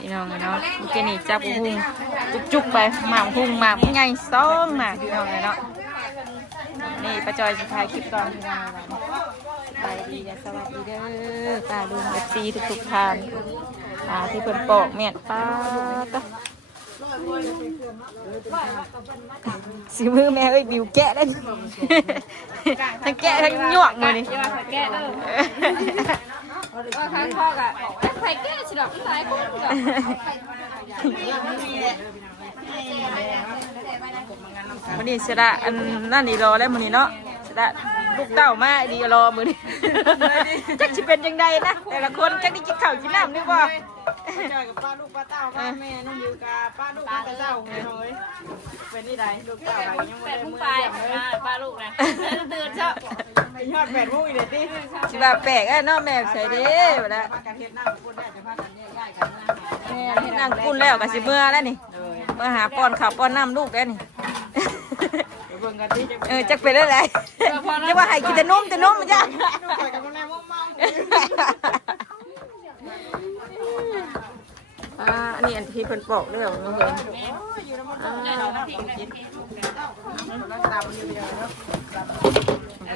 พี่น้องเนาะเจนี่จับหุ้งจุกๆไปหมากหุ้งหมากใหญ่ซ้อมหมากพี่น้องเนาะนี่ป้าจอยจะถ่ายคลิปก่อนพี่น้องสบายดีสวัสดีเด้อตาลุงเอฟซีทุกๆท่านที่เพิ่นปอกเมียนป้าก็สีมือแม่เอ้ยบิวแกะได้ทั้งแกะทั้งหยวกมือนี่แกะเด้อว่าข้างคอกะไข่แกะสิดอกหลายคนดอกมื้อนี้สิละอันนั่นนี่รอแล้วมื้อนี้เนาะสิละลูกเต้ามาดีรอมื้อนี้จักสิเป็นจังไดนะแต่ละคนจักได้กินข้าวกินน้ำนึกบ่จอยกับป้าลูกป้าเต้าป้าแม่นั่นอยู่กับป้าลูกป้าเต้าเลยเป็นนี่ไดลูกเต้าอะไรยังไม่ได้มื้อป้าลูกนะตื่นเช้ายอด8 โมงอีเด้ติสิว่าแปลกอ่ะเนาะแม่ใส่เด้บ่ล่ะพากันเฮ็ดน้ำกุ้นได้จะพากันแยกย้ายกันแม่เฮ็ดน้ำกุ้นแล้วก็สิเมื่อแล้วนี่เมื่อหาป้อนข้าวป้อนน้ำลูกแล้วนี่จักเป็นอะไรจะว่าให้กินแต่นมมันจ้ะอันนี้อันที่เพิ่นปอกเรื่องเพิ่น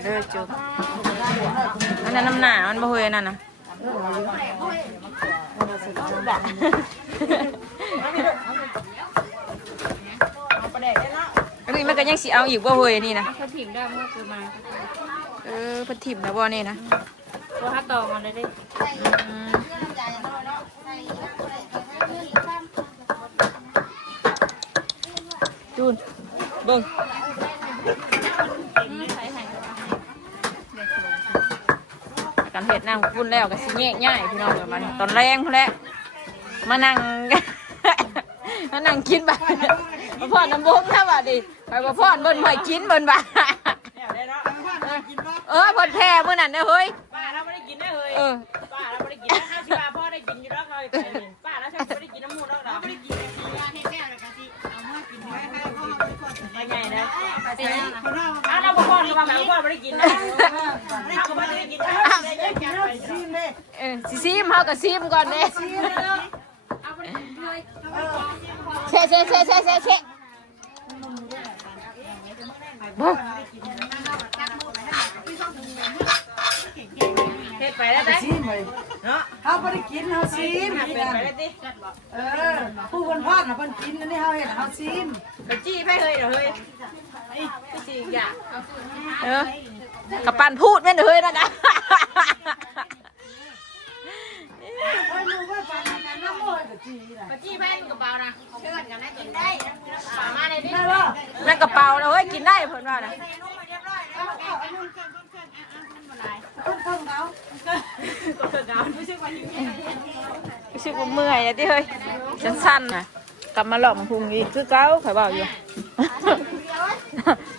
เด้อจุ๊บอันนั้นน้ำหนามันบ่เฮยนั่นน่ะอันนี้มันก็ยังสิเอาอีกบ่เฮยนี่นะเพิ่นถิ่มได้เมื่อคือมาเพิ่นถิ่มนะบ่นี่นะบ่ฮัดตองมันเลยดิจูนเบิ่งการเห็ดนั่งพุ่นแล้วก็สิแยกง่ายพี่น้องมันตอนแรงพุ่นแหละมานั่ง มานั่งกินบ่มาพ่อน้ำบุ้งนะบ่ดิไปมาพ่อเบิ่นหอยกินเบิ่นบ่เพิ่นแพ้มื้อนั้นเด้อเฮ้ยป้าเราไม่ได้กินเด้อเฮ้ยป้าเราไม่ได้กินนะสิว่าพ่อได้กินอยู่แล้วเขาไปป้าเราฉันไม่ได้กินน้ำมูกแล้วเราไม่ได้กินยาเฮ็ดแก้วแล้วก็สิเอามากินไว้ให้พ่อไม่ใหญ่นะเราบ่พ่อเราบ่แม่พ่อไม่ได้กินนะเราไม่ได้กินนะสิซิมเฮาก็ซิมก่อนเด้เอาไปกินเลยเช่เฮ็ดไปแล้วได้เนาะเขาไม่ได้กินเขาซิมผู้คนพ่อน่ะเพิ่นกินอันนี้เขาเห็นเขาซิมไปจี้ไปเลยเดี๋ยวเฮ้ยไปจี้อย่ากับปันพูดแม่นเฮ้ยนะจ๊ะไปจี้แม่นกระเป๋านะเชื่อกันได้กินได้ป่ามาในนี้นั่นกระเป๋านะเฮ้ยกินได้เพิ่นว่านะไม่ใช่ว่าเมื่อยอะที่เฮ้ยสั้นๆนะกลับมาหลอกมาพุงอีกคือเก้าเขาบอกอยู่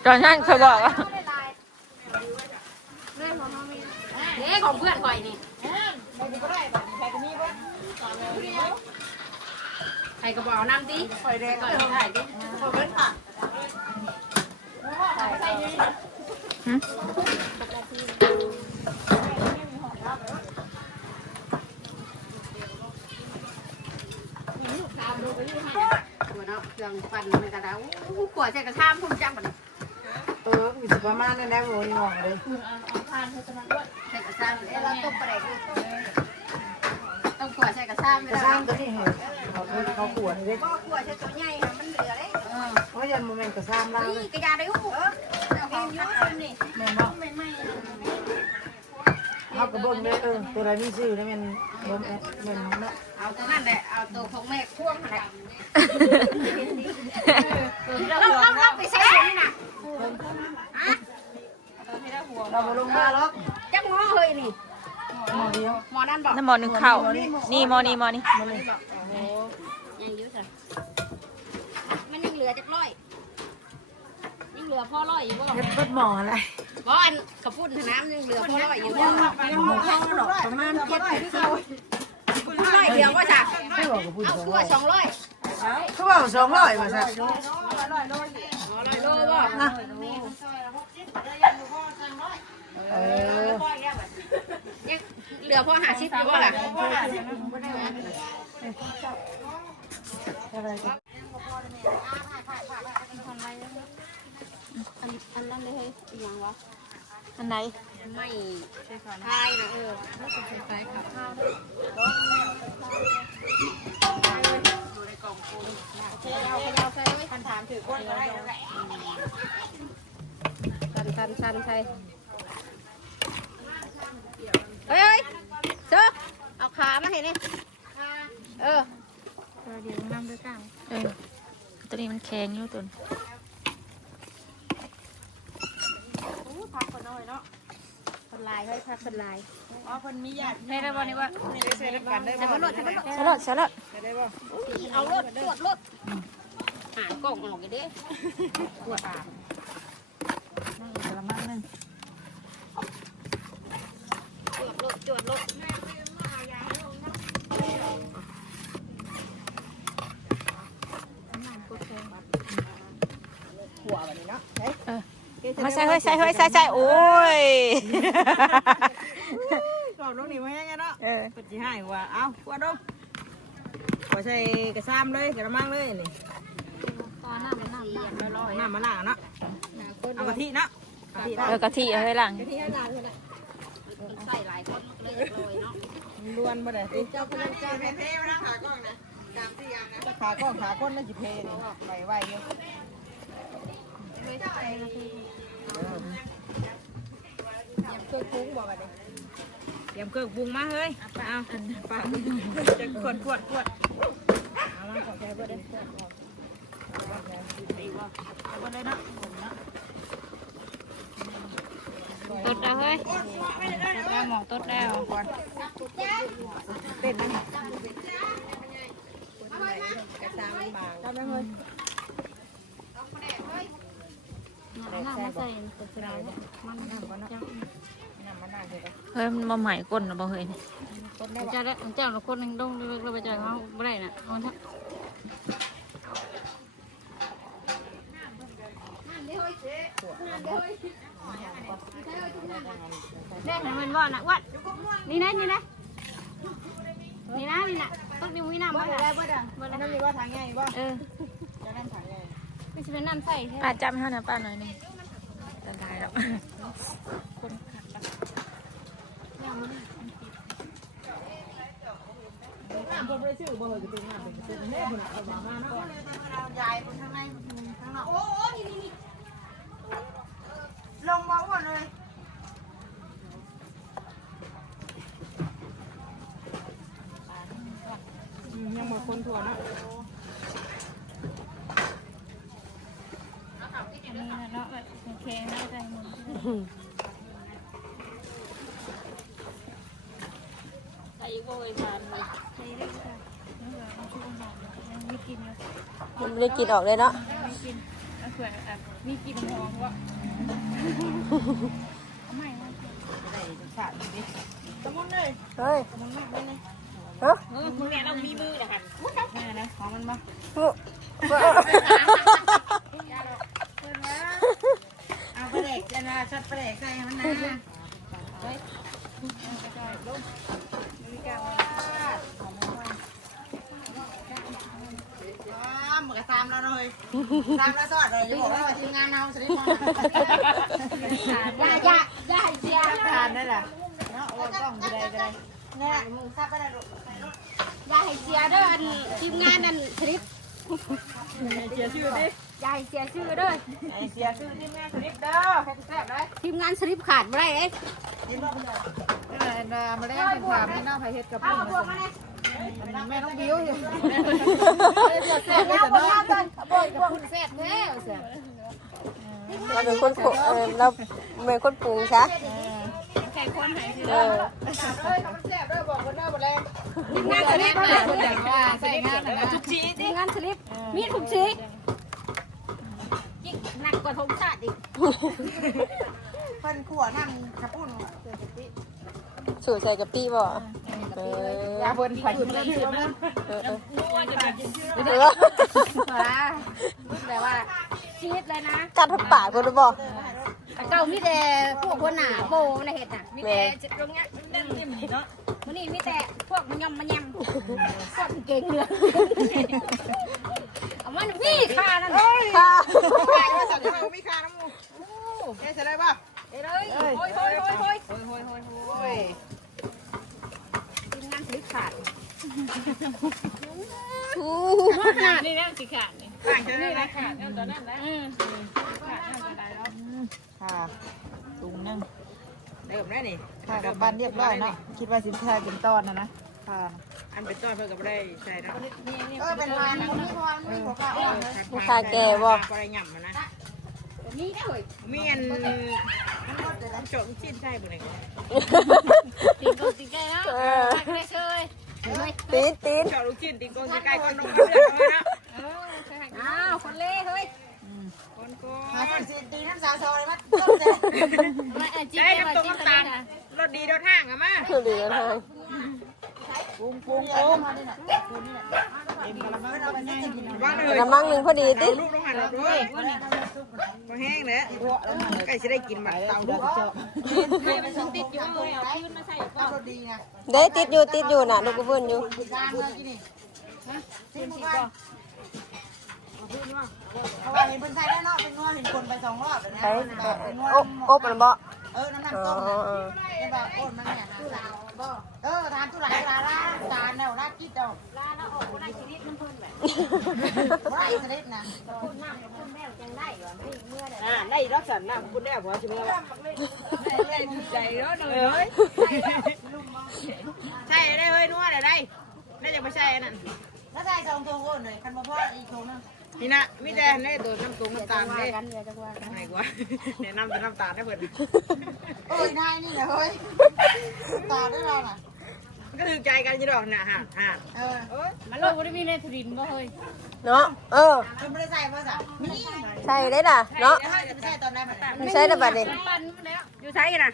ตอนนั้นเขาบอกว่าเนี่ยของเพื่อนก่อยนี่ใครกระบอกน้ำดิคอยแดงก่อนถ่ายดิคอยเว้นค่ะตัวเนาะเครื่องปั่นมันกระดาษขวดใส่กระชามพุ่งจังแบบนี้มีสิประมาณนั้นแหละโว้ยงงเลยใส่กระชามแล้วต้มปลาแดกต้องขวดใส่กระชามกระชามตัวนี้เขาขวดเลยก็ขวดใส่ตัวใหญ่ค่ะมันเหลือเลยเพราะยันโมเมนต์กระชามแล้วนี่กระยาได้หูเอาเองยุ่งนี่แม่บอกไม่เขากระบนเลยตัวอะไรมีชื่อแล้วมันเนาะเอาตัวนั่นแหละเอาตัวของแม่พ่วงแหละเราไปใช้ตัวนี้นะเราลงมาแล้วจักหม้อเฮ้ยนี่หม้อเดียวหม้อนั่นบอกน้ำหม้อหนึ่งข้าวนี่หม้อนี่ยังยืดอ่ะมันยังเหลือจักร้อยยังเหลือพ่อร้อยอยู่บ่ยัดหม้ออะไรบ่อันกระปุ่นน้ำยังเหลือพ่อร้อยอยู่บ่ยังหม้อข้าวดอกประมาณ700ร้อยเดียวว่าจ้ะเอาขวด200เขาบอก200ว่าจ้ะ100 โลบ่นะยังเหลือพ่อ50อยู่บ่ล่ะ อะไรกัน อันนั้นเลยเฮ้ยยังวะ อันไหน ไม่พายนะไม่เป็นพายขับข้าวได้เอาใส่ไว้คันถามถือก้นก็ได้นั่นแหละชันใช่เฮ้ยเจ้าเอาขามาเห็นนี่เดี๋ยวน้ำด้วยกันตัวนี้มันแข็งอยู่ตัว พักคนน้อยเนาะคนลายเฮ้ยพักคนลาย อ๋อคนมีญาติ ได้บ่นี่วะ ใส่กันได้ จะ บ่ มาลดจะมาลด ใส่แล้ว ได้บ่ เอารถตรวจรถหากล่องออกกันเด้ตรวจอ่ะ นั่งกระมังนึง จวดรถหัวแบบนี้เนาะ มาใส่โอ้ย ก่อนลูกนี่มาแห้งเนาะ เออ ปฏิหายว่าเอาขวดลงขอใส่กระซ้ำเลยกระมังเลยนี่ ตอนน้ำลอย น้ำมะนาวเนาะเอากะทิเนาะกะทิ เออกะทิเอาไว้หลัง ที่ให้ล้างเลยใส่หลายคนเลยลอยเนาะ ล้วนบ่ได้สิ เจ้าคนเจ้าแม่ ขากล้องขาก้นน่าจิเพนี่ไวๆอยู่ ช่วยคุ้งบอกกันเลย เตรียมเครื่องปรุงมาเฮ้ยเอาปากจะขวดเอามาขอใจบ่ได้เอาบ่เลยเนาะ ตดแล้วเฮ้ยแล้วหมองตดแล้ว ก่อนเต้นนะกระซ้ำมันบางทำได้เลย น้ำมาใส่ตดแล้วมัน น้ำมะนาวเลย เฮ้ยมันมาใหม่ก้นหรือเปล่าเฮ้ย เจ้าแล้วเจ้าเราคนหนึ่งต้องเราไปจ่ายเขาไม่ได้น่ะเอาเถอะเด็กมันว่าน่ะวัดนี่นะต้องดูวิน้ำ บ่ ว่า ได้ น่ะ บ่ได้บ่ได้มีว่าทางใหญ่บ่ จะนั่นทางใหญ่ ไม่ใช่เป็นน้ำใส่ใช่ไหม ป้าจำให้นะป้าหน่อยนึงจะได้แล้ว น้ำบ่ได้ชื่อบ่จะเป็นน้ำเป็นเป็นแม่คนเอามาเนาะยายคนข้างในข้างนอกโอ้นี่ลงบ่อ้วนเลยยังบ่คนถั่วเนาะ นี่นะเนาะแบบแข็งได้ใจมัน ใส่โบยทานเลย ใช้ได้ค่ะไม่กินเลย มันไม่ได้กินออกเลยเนาะ ไม่กินเอาเผื่อมีกินหอมวะไม่ไม่ ได้ชาติดิตะมุนเลย เฮ้ย ตะมุนมากเลย ฮะ มึงเนี่ยเรามีมือเหรอคะแม่นะของมันบ่เอาไปเด็กจะนะชัดไปเด็กใส่มันนะเฮ้ยมันก็ตามเราเลยตามเราสอดเลยจะบอกว่าทีมงานเราสนิทมันอย่าเสีย ทานได้แหละเนาะว่าต้องไปได้เนี่ยมึงซับไปได้ลูก อย่าให้เสียเด้อทีมงานนั่นทริป เสียชื่อดิ อย่าให้เสียชื่อเด้อ เสียชื่อทีมงานสนิทเด้อแซ่บเลย ทีมงานทริปขาดไม่ได้เอ้ย ยินบ่คุณมาเล่นเป็นถามนี่น้องไผเฮ็ดกับพุ่งแม่น้องบิวอยู่แซ่บเลยเนาะ บ่อยกับคุณแซ่บแท้แซ่บ เราเป็นคนปรุงเราเป็นคนปรุงใช่ แข่งคนหาย เออ แซ่บด้วยบอกคนหน้าบ่แรง ทีมงานทริปเลย คนอยากว่าใส่งานนะ ทีมงานทริปมีทุกชียิ่งหนักกว่าธงชาติอีก เพิ่นขั่วนั่งกระปุ่น สูตรใส่กะปิบ่เออ เพิ่นผัดเพิ่นชื่อมัน เออ แต่ว่าชีสเลยนะ กัดทั้งปากคนหรือบ่ ไป เก่ามีแต่พวกคนหนาโบในเห็ดน่ะ มีแต่จิตตรงเนี้ยเล่นนิ่มเนาะ มันนี่มีแต่พวกมันยำมันยำพวกเก่งเลยเอามันพี่ข้านั่น ค่ะ ใช่ว่าสัตว์มันมีค่าน้ำมูเอ๊ะใช่ได้ป่ะ เอ้ยโอ้ยโอ้ยโอ้ยโอ้ย โอ้ย ทีมงานถือขาด ขาดนี่นะสิขาดนี่ ต่างกันได้ไหม ขาดตอนนั้นนะขาดตอนใดแล้ว ค่ะ ตุงนึง เดิมได้นี่ ค่ะกับบ้านเรียบร้อยเนาะคิดว่าสินค้าเป็นตอนนะค่ะ อันเป็นต้นเพื่อกับได้ใช่นะ เป็นลายมันมีความมีหัวข้าว ขาแก่บ่ ก็ได้หย่ำมันนะ มีได้เลย มีอันมันโจมชิ้นใช่บุญไหน ตีนกูตีนแก่แล้วไม่เคย ตีน เจาะลูกชิ้นตีโกงใกล้คนน้องเขาเลยนะ อ้าวคนเล่เฮ้ย คนโกง มาสิตีน้ำสาวซอยมั้ย ได้น้ำตกน้ำตาลรถดีรถห้างอะมา คือดีนะ ปรุงว่างเลย กระมังหนึ่งพอดีติ ลูกต้องหันรถด้วยพอแห้งแล้วใกล้จะได้กินแบบเตาดูเจาะ ติดอยู่เลยเอาขึ้นมาใส่ก็ดีนะ ได้ติดอยู่น่ะลูกกระเบื้องอยู่ กลางเลยที่นี่ซิมสิบ่ เพราะว่าเห็นคนไทยได้เนาะเป็นงัวเห็นคนไป2 รอบเลยนะ ใช้อบมันบ่ น้ำต้มเป็นแบบโอนมันเนี่ยนะทานทุหลายลาล่าทานแล้วลากิดเอา ลาแล้วออกได้ชีวิตมันเพิ่นแบบ ไร่สนิทนะ คุณน้ำคุณแม่จังได้เหรอไม่เมื่อใด ได้รับสันนะคุณได้ผัวชิมแล้วใจร้อนเลยใช่ได้เฮ้ยนัวได้ได้จะไม่ใช่นั่น ถ้าใส่2ตัวคนเลยคันบ่พออีกตัวนึง นี่นะมิแต่ได้ตัวน้ำตรงน้ำตาลได้ กันเดี๋ยวจะว่ากัน ไหนกว่าเนี่ยน้ำเป็นน้ำตาลได้เปิด โอ้ยนายนี่แหละเฮ้ยตาได้เราน่ะ ก็ถือใจกันยี่ดอกนะฮะมันโลกบ่ได้มีในถุดินบ่เฮ้ย เนาะคุณไม่ได้ใส่ภาษามี ใช่ได้ล่ะเนาะ จะไม่ใช่ตอนนั้นมัน ไม่ใช่แต่บัดนี้ ปั่นมันแล้ว อยู่ใช่นะ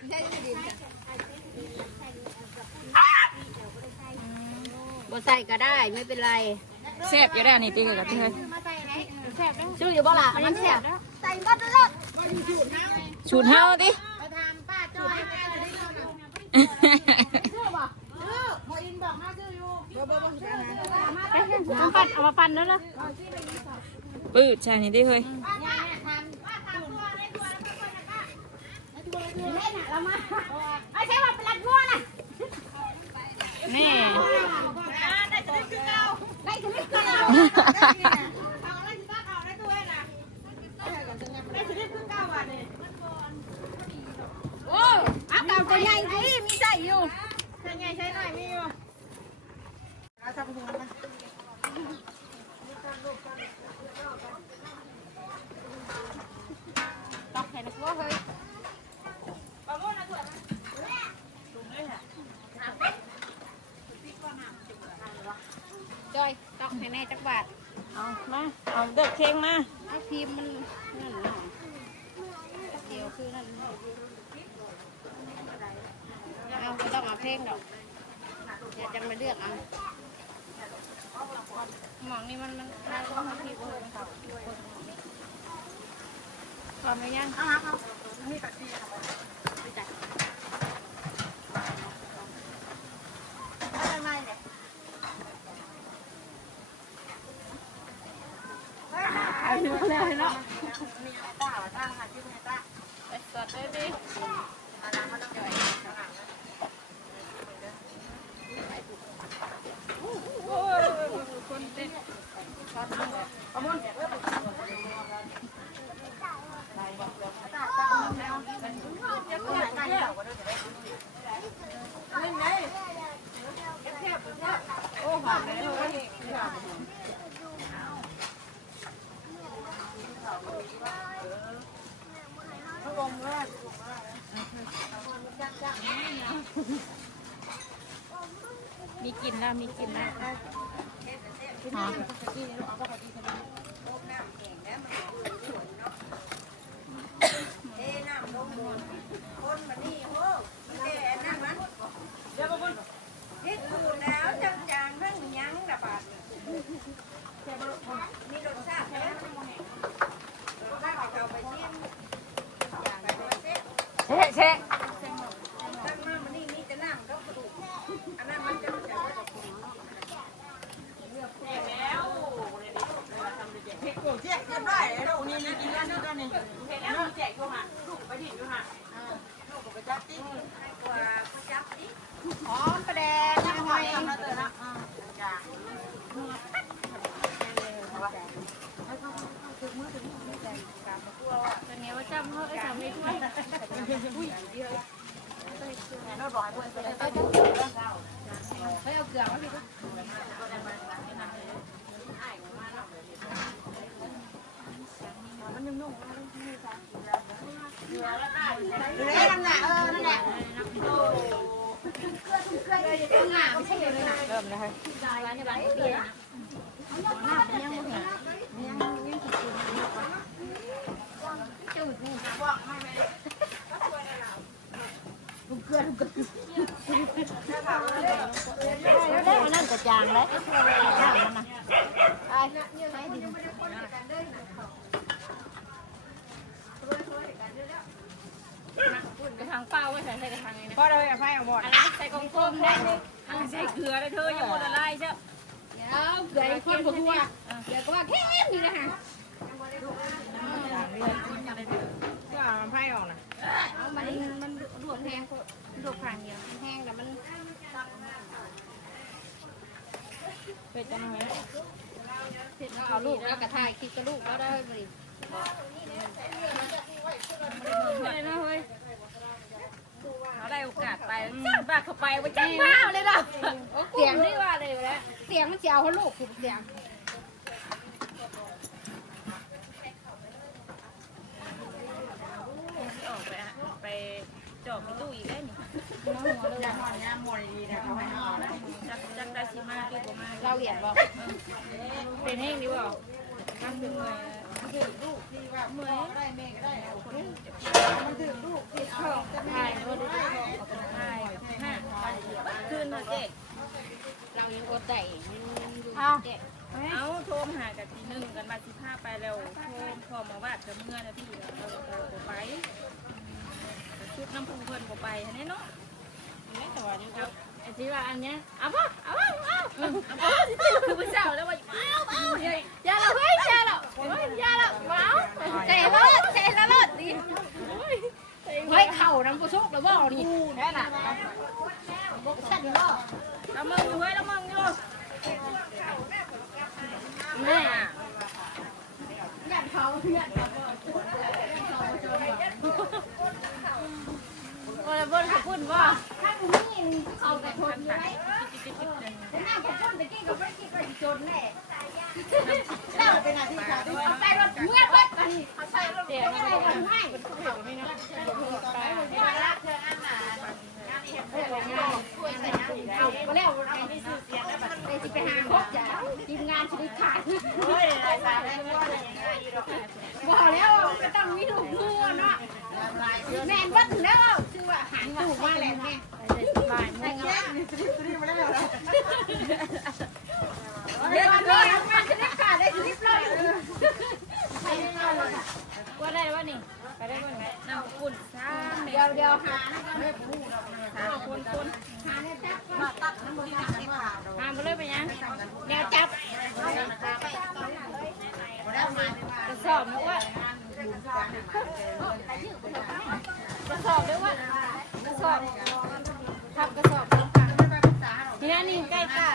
บ่ใส่ก็ได้ไม่เป็นไร แซ่บอยู่ได้นี่ติกับที่เฮ้ย แซ่บแล้วชื่ออยู่บ่ล่ะมันแซ่บใส่บ่ตลอด สูตรเฮาติ ไปทำป้าจอยป้าได้เท่านั้นชื่อบ่ชื่อบ่อินบอกนะชื่ออยู่มันปั่นเอามาปั่นแล้วนะ ปื้ดใช่นี่ติเฮ้ย เรามาเอาใช่ว่าเป็นรัดวัวนะ แม่ ได้ถึงเก่าได้ถึงเก่าโอ้อาเก่าตัวใหญ่ที่มีใจอยู่ ใช่ไงใช่หน่อยมีอยู่ ตอกแขนวัวเฮ้ยจอยตอกให้แน่จักบาท เอาเด็กเค้งมา ไอ้พิมมันนั่นเนาะเดี๋ยวคือนั่นเอาไม่ต้องเอาเพลงดอกอย่าจังมาเลือกเอาหมองนี่มันต้องมาพิมพ์เลยนะครับพร้อมไหมยังไปกดเลยดิคนเต้นโอ้หอมเลย มีกินแล้วมีกินแล้ว แล้วจางๆทั้งยังระบาดมีรสชาติแล้วได้ไปเข้าไปชิมอย่างไร เชะหอมประเด็นยังไงเป็นไงว่าจำเขาจำไม่ถ้วยให้เอาเกลือมาพี่ก็นั่นแหละนั่นแหละเริ่มนะคะนั่นกระจางเลยกระถางเปล่าก็ใส่กระถางนี้นะ พอเราไฟออกหมด อะไรใส่กลมๆได้ใส่เกลือได้เธออย่าหมดอะไรเจ้าเกลือคนบอกว่าเกลือก็ว่าแค่นี้นะฮะ ก็มันไฟออกนะ เอามันรวมแห้งรวมผ่านเดียวแห้งแต่มัน เป็ดจะน้อย เสร็จแล้วเอาลูกแล้วกระทายคิดกับลูกแล้วได้ไหมเลยนะเฮ้ยเขาได้โอกาสไปบ้าเข้าไปว่าจะว้าวเลยเนาะเสียงนี่ว่าเลยแล้วเสียงมันเจียวเขาลูกคือเสียง ออกไปจอบไปตู้อีกได้นี่จะหอนงามหมดดีนะเขาให้เอานะจักได้ชิมาดีกว่ามา เราเหยียดบอก เป็นแห้งดีบ่นั่งดึงเลยดึงลูกที่ว่าเมื่อยได้แม่ก็ได้คนมันดึงลูกที่เอาจะไม่ได้รถได้ได้ห้าคืนเธอเจ๊ เรายังอดได้เอาโทรมาหากันทีนึงกันมา15ไปแล้วโทรพอมาว่าจะเมื่อนะพี่เราไปชุดน้ำพุเพิ่นบ่ไปแน่เนาะนี่แต่ว่านี่ครับ ไอ้ที่ว่าอันเนี้ยเอาป่ะคือผู้สาวแล้วว่าเอาอย่าละเฮ้ยอย่าละอย่าละว้าวใจละรถดิเฮ้ยเข่าน้ำผู้ชุกแล้วบ่นี่แค่น่ะฉันบ่ ละมึงอยู่เฮ้ยละมึงอยู่ แม่ยันเขายันเขาโอ้ยบนขับปุ่นว่าถ้าคุณนี่เอาแต่ทนไว้แต่น้าขับปุ่นตะกี้ก็ไม่คิดว่าจนแน่แล้วเป็นอาชีพเอาใส่รถเมื่อวัดกันเอาใส่รถเดี๋ยวให้คนให้ไม่นะไปละเธออาหารเอาไปแล้วไปที่ไปหาครบจ้ะทีมงานชีวิตขาดบอกแล้วก็ต้องมีลูกมือเนาะแม่วัดแล้วชื่อว่าหางถูกมาแล้วแม่เดี๋ยวมันเลยมันชีวิตขาดได้ชีวิตเลยว่าได้ว่านี่ไปได้ว่าไงน้ำอุ่นซ่าเดี๋ยวหาคนหาเนี่ยจับมาตักน้ำมันหามาเลยไปยังแนวจับกระสอบนะว่ากระสอบด้วยว่ากระสอบทำกระสอบนี่นะนี่ใกล้ตา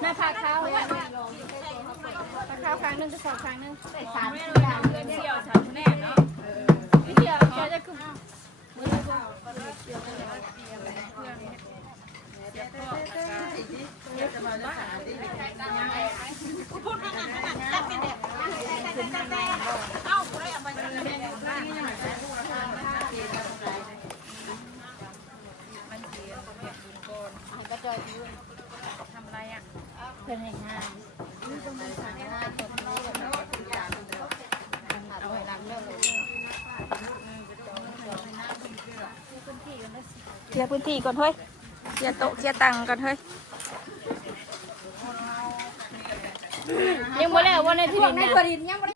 หน้าผากเท้าว่าผากเท้าครั้งนึงกระสอบครั้งนึงใส่สามอย่างเที่ยวสามแน่เนาะวิเที่ยวเขาจะคือมือพูดขนาดจับเป็นเด็กเอ้าไรเอาไปมันเสียเก็บบุญก่อนให้กระจอยดูทำอะไรอ่ะเป็นงานนี่ต้องมีสายงานตัวนี้เอาไว้ล้างเรื่องเคลียร์พื้นที่ก่อนเฮ้ยเคลียร์โต๊ะเคลียร์ตังก่อนเฮ้ยยังไม่แล้ววันในที่ดินเนี่ยยังไม่ได้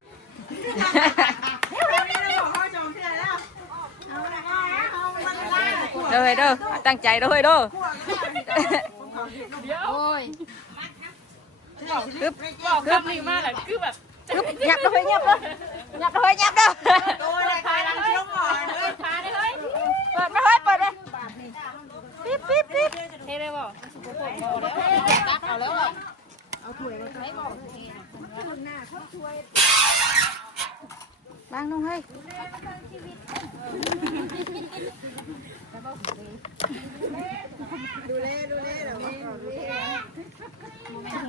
เด้อเฮ้ยเด้อตั้งใจเด้อเฮ้ยเด้อ โอ้ย กึบ บอกคำนี้มาแหละคือแบบ กึบหยับเด้อเฮ้ยหยับเด้อหยับเด้อเฮ้ยหยับเด้อ ตัวเลยค่ะลังเชื่อมหอน พาได้เฮ้ย เปิดมาเฮ้ยเปิดเลยปิ๊บปิ๊บปิ๊บ เฮ้ยเลยบอก ตักเอาแล้วอ่ะ ล้างน้องเฮ้ย ดูเล่เดี๋ยว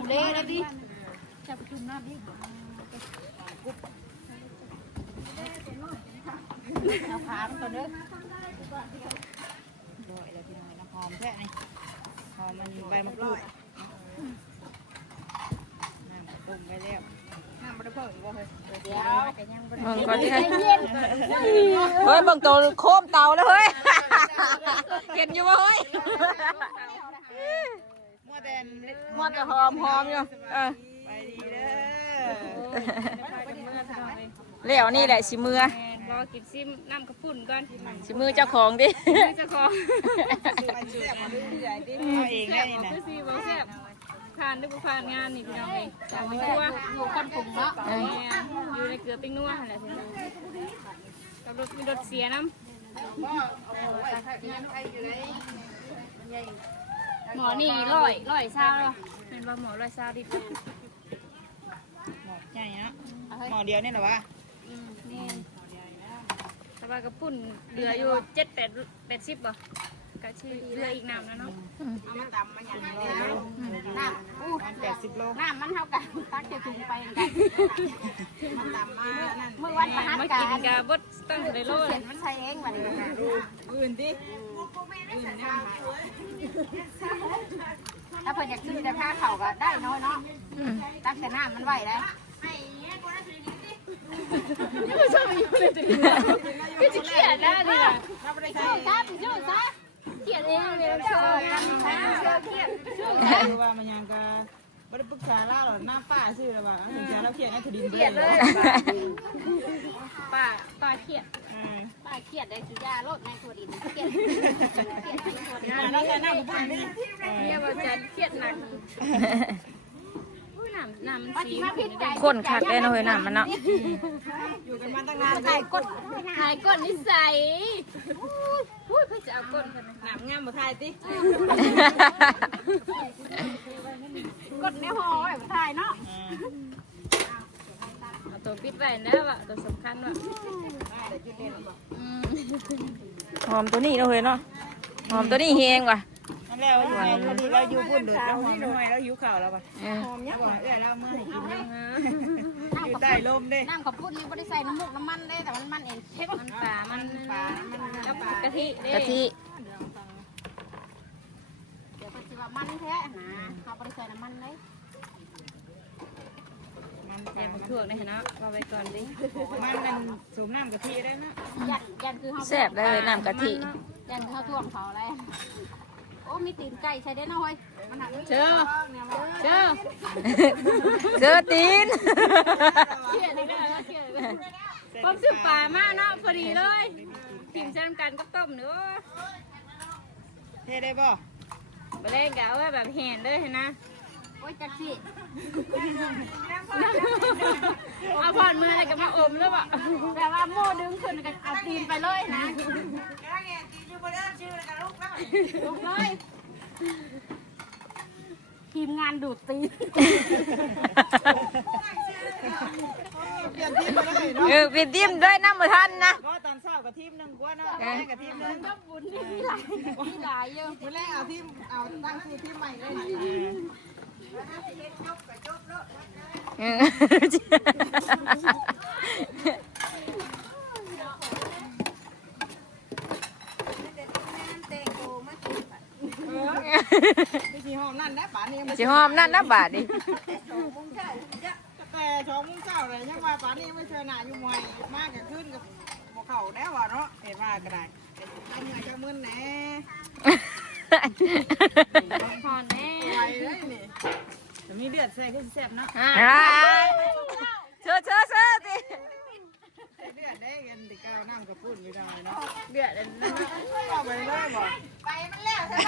เล่แล้วดิจับจุ่มน้ำดิเอาขามันก่อนเด้อ โดยแล้วพี่น้อยน้ำหอมแค่นี้หอมมันใบมะกรูดน้ำต้มไปแล้วน้ำมันเพิ่มอีกว่าเฮ้ย เดี๋ยว เบิ่งก่อนดิเฮ้ยเฮ้ยเบิ่งตัวโคมเตาแล้วเฮ้ยเห็นอยู่บ่เฮ้ย มัวแต่ มันจะหอมอยู่ไปดีเด้อ แล้วนี่แหละสิมือ รอกินซิมน้ำกระปุ่นก่อน สิมือเจ้าของดิ เจ้าของ มันเสียบมาเรื่อยๆดิเอาเองได้นี่นะ คือซีบอแซ่บผ่านด้วยผ่านงานนี่พี่น้องเองจากมีตัวอยู่คนกลุ่มเนาะอยู่ในเกลือปิ้งนัวอะไรทีนี้กับรถมีรถเสียน้ำหมอนี่ร้อยเศร้าแล้วเป็นว่าหมอร้อยเศร้าดิบ หมอใหญ่เนาะหมอเดียวนี่เหรอวะ นี่สบายกระปุ่นเหลืออยู่7-80บ่ก็ชื่อเหลืออีกน้ำแล้วเนาะ น้ำอู้80 โล น้ำมันเท่ากันตั้งจะจุงไปกัน มันต่ำมานั่น เมื่อวันพฤหัสกินกับบดตั้งในโลด มันใช้เองวันนี้อื่นดิ ถ้าเพิ่นอยากซื้อแต่ผ้าเขาก็ได้น้อยเนาะตั้งแต่น้ำมันไหวได้ก็จะเขียนได้เลยช่วยซะช่วยซะเขียนเองเลยช่วยเขียนช่วย คือว่ามันยังก็ไม่ได้ปรึกษาล่าหรอกหน้าป้าชื่ออะไรบ้างถึงจะเราเขียนให้ถดิน เขียนเลยป้าเขียนป้าเขียนได้สิยาโลดในตัวดินเขียนในตัวดิน เราแค่หน้าบุ้งนี่ เรียกว่าจะเขียนหนักน้ำสี คนคักได้เนาะเฮ้ยน้ำมันเนาะ อยู่กันมาตั้งนาน ถ่ายก้นนิสัยพูดเพื่อจะเอาก้น หนามงามมาทายติ ก้นในหอแบบถ่ายเนาะเอาตัวปิดไว้นะว่ะตัวสำคัญว่ะ หอมตัวนี้เนาะเฮ้ยเนาะหอมตัวนี้เฮงว่ะ นั่นแล้วพอดีเราอยู่พุ่นเดือดเราหอมหน่อยเราหิวข่าวแล้วป่ะหอมยักษ์ว่าเราเมื่อให้กินอยู่ใต้ลมเด้ น้ำข้าวปุ้นนี่ไม่ได้ใส่น้ำมูกน้ำมันได้แต่มันเองเผ็ดมันปลามันกับกะทิ กะทิ เดี๋ยวปัจจุบันมันแท้นะเขาไม่ได้ใส่น้ำมันเลย มัน แซ่บถั่วเลยนะเอาไว้ก่อนดิ มันสูบน้ำกะทิได้นะ ยันคือเขา แซ่บได้เลยน้ำกะทิ ยันเขาท่วงเขาอะไรโอ้มีตีนไก่ใส่ได้น้อยเจอ เจอตีน เขียนได้เขียนผมซื้อปลามากเนาะพอดีเลยกินเช่นกันก็ต้มเนื้อ เท่ได้บ่ ไปเล่นกะว่าแบบเห็นเลยนะโอ้ยจักสิเอาผ่อนมืออะไรกับมาอมแล้วบ่แบบว่าโม่ดึงขึ้นกันเอาตีนไปเลยนะลุกเลยทีมงานดูดตีน เปลี่ยนทีมมาได้เนาะ เปลี่ยนทีมด้วยน้ำมาทันนะ ก็ตอนเช้ากับทีมนึงกว่าเนาะแม่กับทีมนึง บุญนี่มีหลายเยอะ วันแรกเอาทีมเอาตั้งชื่อทีมใหม่เลยไม่ใช่หอมนั่นนะป่านนี้ สิหอมนั่นนะบาทดิ แต่ชอมุ้งเจ้าเลยยังว่าป่านนี้ไม่เชื่อหน้าอยู่มวยมากกับขึ้นกับหมอเข่าแน่ว่าเนาะเห็นว่าก็ได้เอาเหนื่อยจะมึนแน่ พอนแน่ ไปเลยนี่จะมีเลือดแซ่ก็แซ่บเนาะ เชื่อดิ เลือดได้กันติเก่า น้ำกระปุ้นไม่ได้เนาะ เดือดเลยนะ เอาไปเลยบ่ไปมันแล้วใช่ไห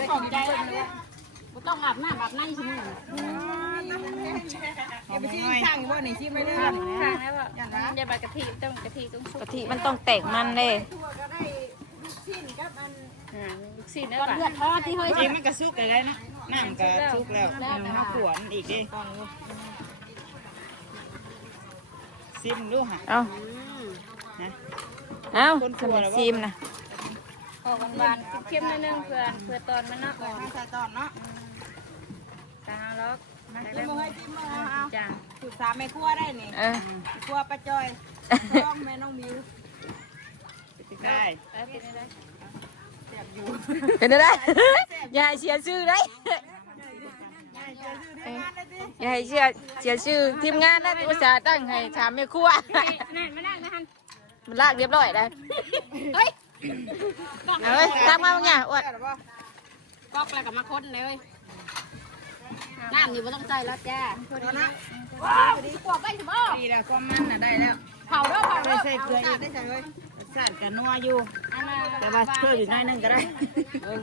ม ขอบใจเลยบ่ต้องอาบน้ำอาบในใช่ไหม เอาไปที่ข้างบ่นี่ชิมไม่ได้ ทางแล้วบ่อย่าใบกะทิต้องกะทิต้องสุก กะทิมันต้องแตกมันเลย ลูกศิษย์แล้วเลือดทอดที่เฮ้ย จริงมันกระซุกอะไรนะน้ำกระซุกแล้วน้ำขวดอีกดิซิมดูค่ะ เอาเอาขนมซีมนะ ออกหวานๆเข้มๆนิดนึงเพื่อตอนมันเนาะ ใส่ตอนเนาะ ตาล็อกมา จิ้มมือจิ้มมือเอา จ้า สูตรสามแม่ครัวได้นี่ ครัวป้าจอยน้องแม่น้องมิวใช่ เป็นได้ เป็นได้อย่าให้เสียชื่อได้อย่าให้เสียชื่อทีมงานนะอุตส่าห์ตั้งให้ถามแม่ครัว นั่นมานั่งนะฮัน มันลากเรียบร้อยได้ เฮ้ย เอาเว้ยตามมาบางอย่างอวด กอกแล้วก็มาค้นเลยน้ำนี่ไม่ต้องใจแล้วจ้า ตัวนะ ดีกว่าไปสิบ่ ดีแล้วก็มันน่ะได้แล้ว เผาเด้อเผาเด้อ ใส่เกลือได้ใส่เลยสาดกันนัวอยู่แต่ว่าเกลืออยู่น้อยนึงก็ได้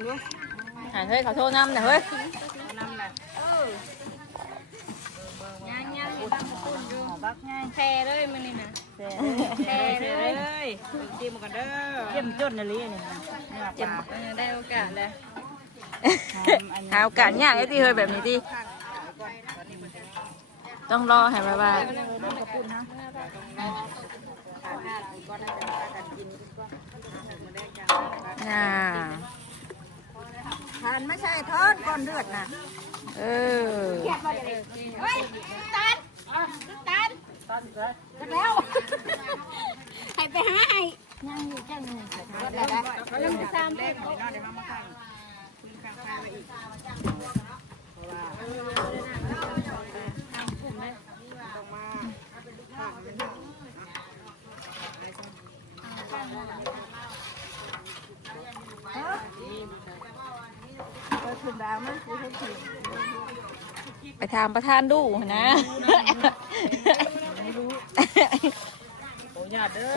รู้ เฮ้ยเขาโทษน้ำนะเฮ้ย น้ำแหละ ย่างๆ หอบักไง แพ้เลยมันนี่นะ เท่เลยจิ้มกันเด้อจิ้มจนนะลินี่เนื้อปลา ได้โอกาสแล้ว หาโอกาสยากไอ้ที่เฮ้ยแบบนี้ที่ต้องรอให้แบบว่าน่า ทานไม่ใช่ทอดก้อนเลือดนะ เออ เฮ้ยตันตันแล้วให้ไปหาให้ยังอยู่แค่นึงก็ได้ได้เขายังตาม เล่นเลยเนาะเดี๋ยวมาข้างคืนข้างไปอีกถึงดาวมั้ยคือถึง ไปทางประธานดูนะ โอ้ยาเด้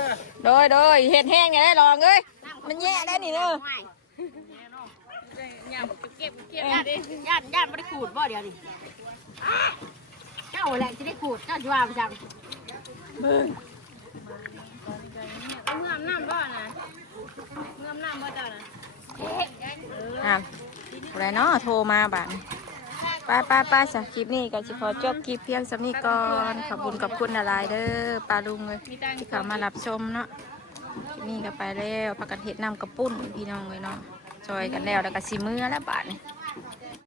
อ โดยเห็ดแห้งไงได้ลองเอ้ยมันแย่ได้นี่เนอะ เก็บญาติไม่ได้ขูดบ่เดี๋ยวนี้เจ้าแหละจะได้ขูดเจ้าจะว่าประจำเมื่อน้ำบ่นะเมื่อน้ำบ่เจ้านะ อ่ะอะไรเนาะโทรมาบ้านป้าสักคลิปนี้ก็จะขอจบคลิปเพียงสำนี้ก่อนขอบคุณอะไรเด้อป้าลุงเลยที่เขามารับชมเนาะคลิปนี้ก็ไปแล้วประกันเห็ดนำกระปุ้นพี่น้องเลยเนาะจอยกันแล้วก็สีมือแล้วบาทนี่